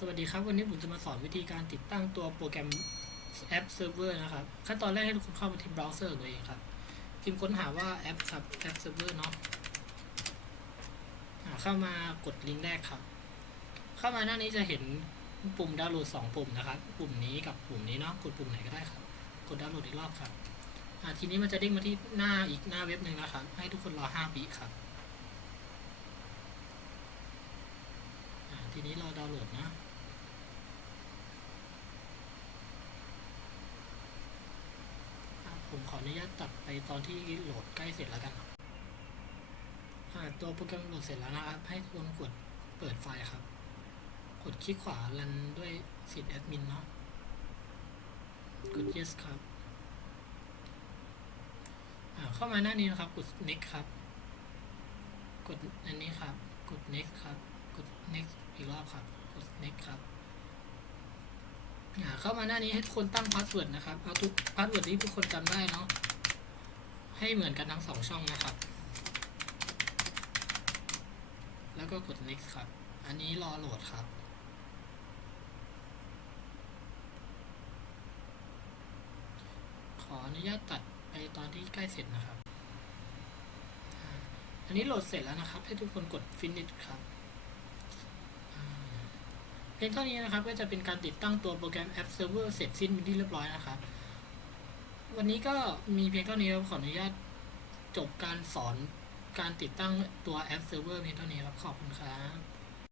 สวัสดีครับ วันนี้ผมจะมาสอนวิธีการติดตั้งตัวโปรแกรมแอปเซิร์ฟเวอร์นะครับ ขั้นตอนแรกให้ทุกคนเข้ามาที่เบราว์เซอร์ตัวเองครับพิมพ์ค้นหาว่าแอปครับแอปเซิร์ฟเวอร์เนาะเข้ามากดลิงก์แรกครับ เข้ามาหน้านี้จะเห็นปุ่มดาวน์โหลดสองปุ่มนะครับ ปุ่มนี้กับปุ่มนี้เนาะ กดปุ่มไหนก็ได้ครับ กดดาวน์โหลดอีกรอบครับทีนี้มันจะเด้งมาที่หน้าอีกหน้าเว็บหนึ่งนะครับ ให้ทุกคนรอห้าวิครับทีนี้รอดาวน์โหลดนะ อ่า ผมขออนุญาตตัดไปตอนที่โหลดใกล้เสร็จแล้วกันตัวโปรแกรมโหลดเสร็จแล้วนะครับ ให้ทุกคนกดเปิดไฟล์ครับ กดคลิกขวารันด้วยสิทธิ์แอดมินเนาะ กด yes ครับ เข้ามาหน้านี้นะครับ กด next ครับ กดอันนี้ครับ กด next ครับ กด next อีกรอบครับ กด next ครับ เข้ามาหน้านี้ให้ทุกคนตั้งพาสเวิร์ดนะครับเอาทุกพาสเวิร์ดที่ทุกคนจำได้เนาะให้เหมือนกันทั้งสองช่องนะครับ แล้วก็กด next ครับ อันนี้รอโหลดครับขออนุญาตตัดไปตอนที่ใกล้เสร็จนะครับ อันนี้โหลดเสร็จแล้วนะครับ ให้ทุกคนกด finish ครับ เพียงเท่านี้นะครับก็จะเป็นการติดตั้งตัวโปรแกรมแอปเซิร์ฟเวอร์เสร็จสิ้นเป็นที่เรียบร้อยนะครับวันนี้ก็มีเพียงเท่านี้ครับขออนุญาตจบการสอนการติดตั้งตัวแอปเซิร์ฟเวอร์เพียงเท่านี้ครับขอบคุณครับ